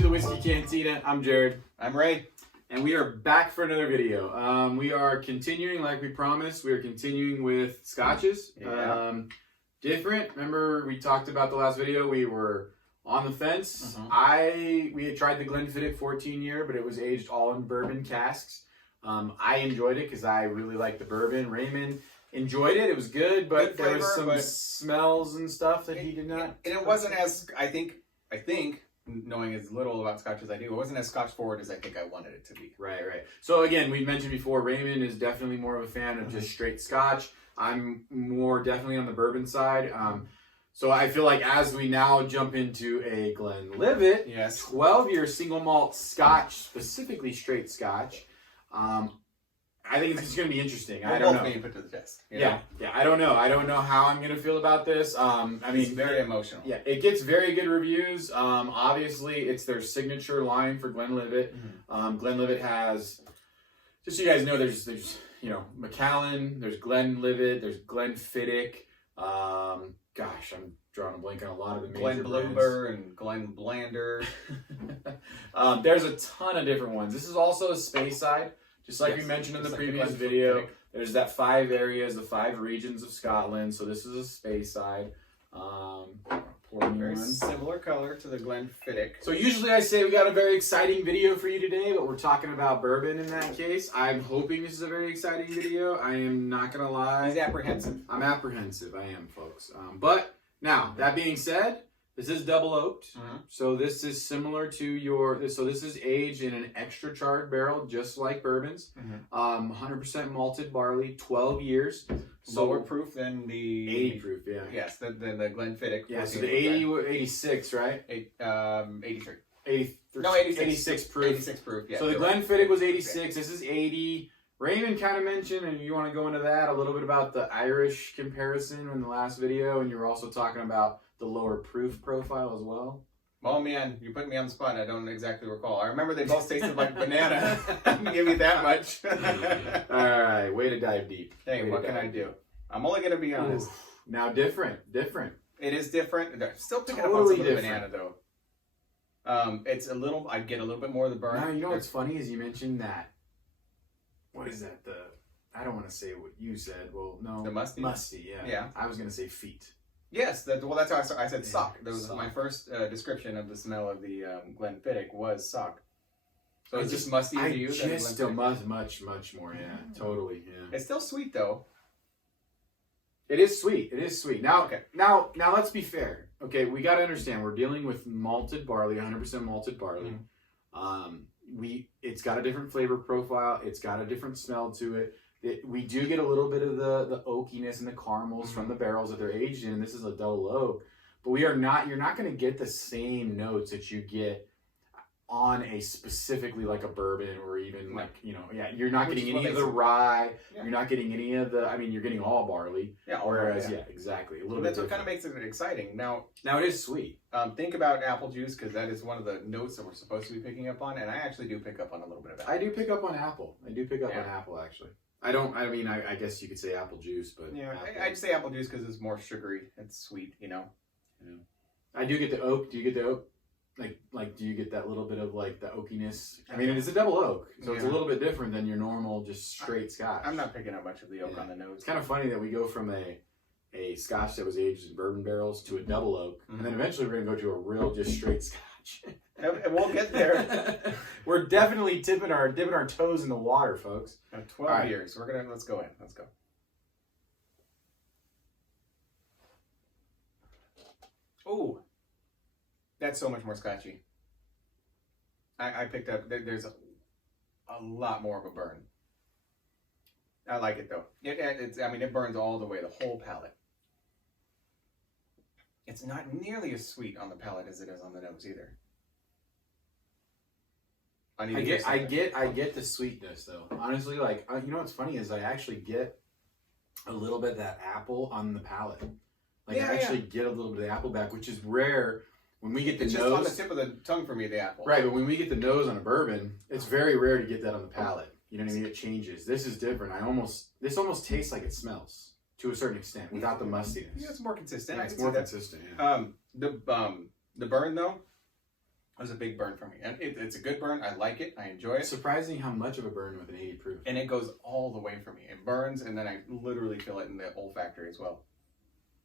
to the Whiskey Cantina. I'm Jared. I'm Ray. And we are back for another video. We are continuing, like we promised, we are continuing with Scotches. Yeah. Different. Remember we talked about the last video, we were on the fence. We had tried the Glenlivet 14 year, but it was aged all in bourbon casks. I enjoyed it because I really like the bourbon. Raymond enjoyed it. It was good, but there was some smells and stuff that he did not. And it wasn't as, I think, knowing as little about Scotch as I do, it wasn't as Scotch forward as I think I wanted it to be. Right. So again, we mentioned before, Raymond is definitely more of a fan of just straight Scotch. I'm more definitely on the bourbon side. So I feel like as we now jump into a Glenlivet, 12-year single malt Scotch, specifically straight Scotch, I think it's going to be interesting. I don't know. Being put to the test. Yeah. I don't know. I don't know how I'm going to feel about this. It's very emotional. Yeah, it gets very good reviews. Obviously, it's their signature line for Glenlivet. Glenlivet has, just so you guys know, there's Macallan, there's Glenlivet, there's Glenfiddich. Gosh, I'm drawing a blank on a lot of the major Glenbloober and Glenblander. There's a ton of different ones. This is also a Speyside. Just like we mentioned in the previous video, there's that 5 areas, the 5 regions of Scotland. So this is a Speyside. Very similar color to the Glenfiddich. So usually I say we got a very exciting video for you today, but we're talking about bourbon in that case. I'm hoping this is a very exciting video. I am not going to lie. He's apprehensive. I'm apprehensive. I am, folks. But now, that being said, this is double oaked, so this is similar to your. So this is aged in an extra charred barrel, just like bourbons. 100% malted barley, 12 years. Lower proof than the 80 proof, yeah. Yes, the Glenfiddich. Yeah, so the 86, right? 83. 83. No, 86. 86 proof. 86 proof. Yeah. So the Glenfiddich was 86. This is 80. Raymond kind of mentioned, and you want to go into that a little bit about the Irish comparison in the last video, and you were also talking about the lower proof profile as well. Oh man, you put me on the spot. I don't exactly recall. I remember they both tasted like banana. I can give you that much. All right, way to dive deep. Hey, what can I do? I'm only going to be honest. Now, different. It is different. They're still picking up on some of the banana though. It's a little. I get a little bit more of the burn. Now, you know what's funny is you mentioned that. What is that? I don't want to say what you said. Well, no. The musty. Musty, yeah. Yeah. I was going to say feet. Yes, that's how I said sock. That was my first description of the smell of the Glenfiddich was sock. So it's just musty to you? Just still much more, yeah. Totally, yeah. It's still sweet though. It is sweet. Now, now let's be fair. Okay, we got to understand we're dealing with malted barley, 100% malted barley. It's got a different flavor profile. It's got a different smell to it. We do get a little bit of the oakiness and the caramels from the barrels that they're aged in. This is a double oak, but you're not going to get the same notes that you get on a specifically like a bourbon or even you're not getting any of the rye. Yeah. You're not getting any of the. I mean, you're getting all barley. Yeah. Whereas, exactly. A little bit. That's what kind of makes it exciting. Now it is sweet. Think about apple juice because that is one of the notes that we're supposed to be picking up on, and I actually do pick up on a little bit of apple. I do pick up on apple. On apple actually. I don't. I mean, I guess you could say apple juice, but yeah, I'd say apple juice because it's more sugary. It's sweet, Yeah. I do get the oak. Do you get the oak? Like, do you get that little bit of like the oakiness? I mean, it's a double oak, so it's a little bit different than your normal just straight Scotch. I'm not picking up much of the oak on the nose. It's kind of funny that we go from a Scotch that was aged in bourbon barrels to a double oak, and then eventually we're gonna go to a real just straight Scotch. And we'll get there. We're definitely dipping our toes in the water, folks. 12 years. Let's go in. Let's go. Oh, that's so much more Scotchy. I picked up. There's a lot more of a burn. I like it though. It burns all the way, the whole palate. It's not nearly as sweet on the palate as it is on the nose either. I get the sweetness though. Honestly, you know what's funny is I actually get a little bit of that apple on the palate. I actually get a little bit of the apple back, which is rare when we get the nose. It's just on the tip of the tongue for me, the apple. Right, but when we get the nose on a bourbon, it's very rare to get that on the palate. You know what I mean? It changes. This is different. This almost tastes like it smells to a certain extent without the mustiness. Yeah, it's more consistent. Yeah, it's more consistent. Yeah. The burn though, was a big burn for me. And it's a good burn. I like it. I enjoy it. Surprising how much of a burn with an 80 proof. And it goes all the way for me. It burns, and then I literally feel it in the olfactory as well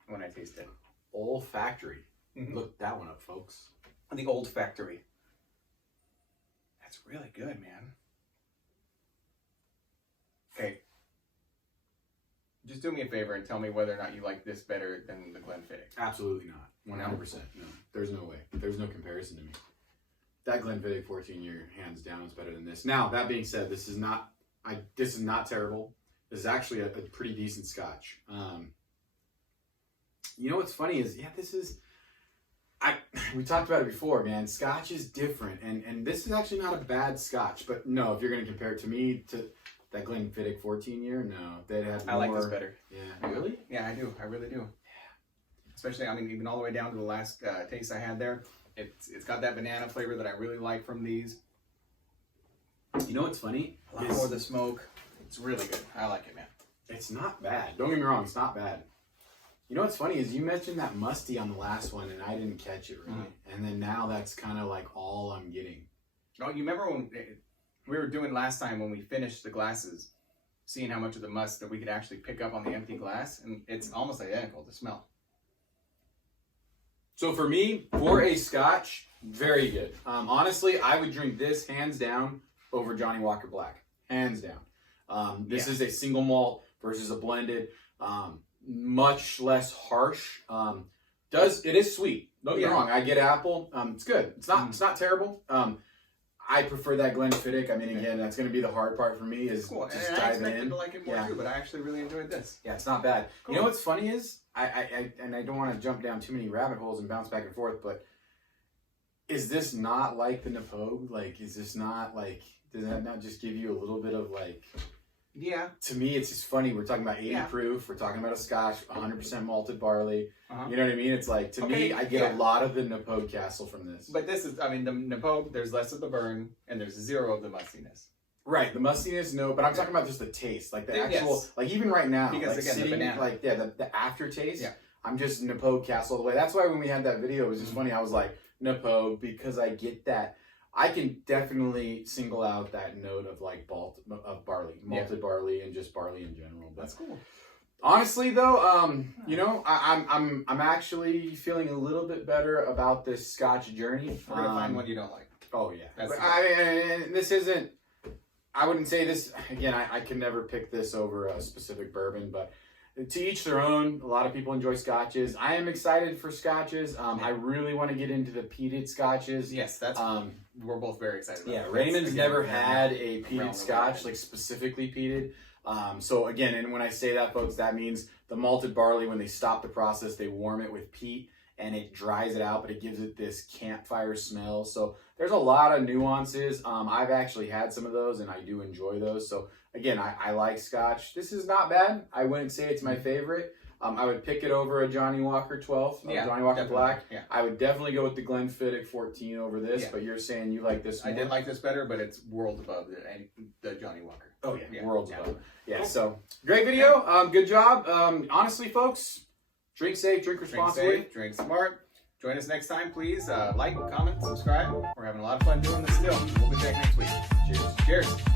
when I taste it. Olfactory. Mm-hmm. Look that one up, folks. The olfactory. That's really good, man. Okay. Just do me a favor and tell me whether or not you like this better than the Glenfiddich. Absolutely not. 100%. No. There's no way. There's no comparison to me. That Glenfiddich 14-year, hands down, is better than this. Now, that being said, this is not terrible. This is actually a pretty decent Scotch. You know what's funny is, we talked about it before, man. Scotch is different, and this is actually not a bad Scotch. But no, if you're going to compare it to me to that Glenfiddich 14-year, no, that had more. I like this better. Yeah, really? Yeah, I do. I really do. Yeah. Especially, I mean, even all the way down to the last taste I had there. It's got that banana flavor that I really like from these. You know what's funny? A lot more of the smoke. It's really good. I like it, man. It's not bad. Don't get me wrong. It's not bad. You know what's funny is you mentioned that musty on the last one, and I didn't catch it really. And then now that's kind of like all I'm getting. Oh, you remember when we were doing last time when we finished the glasses, seeing how much of the must that we could actually pick up on the empty glass, and it's almost identical to smell. So for me, for a Scotch, very good. Honestly, I would drink this hands down over Johnny Walker Black, hands down. This is a single malt versus a blended. Much less harsh. It is sweet. Don't get me wrong. I get apple. It's good. It's not terrible. I prefer that Glenfiddich. I mean, again, that's going to be the hard part for me is cool. just and dive I expected in. to like it more too, but I actually really enjoyed this. Yeah, it's not bad. Cool. You know what's funny is I don't want to jump down too many rabbit holes and bounce back and forth, but is this not like the Napogue? Like, is this not like? Does that not just give you a little bit of like? Yeah. To me, it's just funny. We're talking about 80 proof. We're talking about a Scotch, 100% malted barley. You know what I mean? It's like, to me, I get a lot of the Napogue Castle from this. But this is, I mean, the Napogue, there's less of the burn, and there's zero of the mustiness. Right. The mustiness, no. But I'm talking about just the taste. Like the actual, like even right now. Because like again, sitting, the banana. like, the aftertaste. Yeah. I'm just Napogue Castle all the way. That's why when we had that video, it was just funny. I was like, Napogue, because I get that. I can definitely single out that note of like barley, malted barley, and just barley in general. But that's cool. Honestly, though, you know, I'm actually feeling a little bit better about this Scotch journey. We're gonna find one you don't like. Oh yeah, That's and this isn't. I wouldn't say this again. I can never pick this over a specific bourbon, but. To each their own. A lot of people enjoy Scotches. I am excited for Scotches. I really want to get into the peated Scotches. Yes, that's we're both very excited about. Yeah, Raymond's never had a peated Scotch, like specifically peated. So again, and when I say that, folks, that means the malted barley, when they stop the process, they warm it with peat and it dries it out, but it gives it this campfire smell. So there's a lot of nuances. I've actually had some of those and I do enjoy those. So again, I like Scotch. This is not bad. I wouldn't say it's my favorite. I would pick it over a Johnny Walker 12, Johnny Walker Black. Yeah. I would definitely go with the Glenfiddich 14 over this, but you're saying you like this more. I did like this better, but it's worlds above the Johnny Walker. Oh, yeah. Worlds above. Yeah, cool. So great video. Good job. Honestly, folks, drink safe, drink responsibly. Drink safe, drink smart. Join us next time, please. Like, comment, subscribe. We're having a lot of fun doing this still. We'll be back next week. Cheers. Cheers.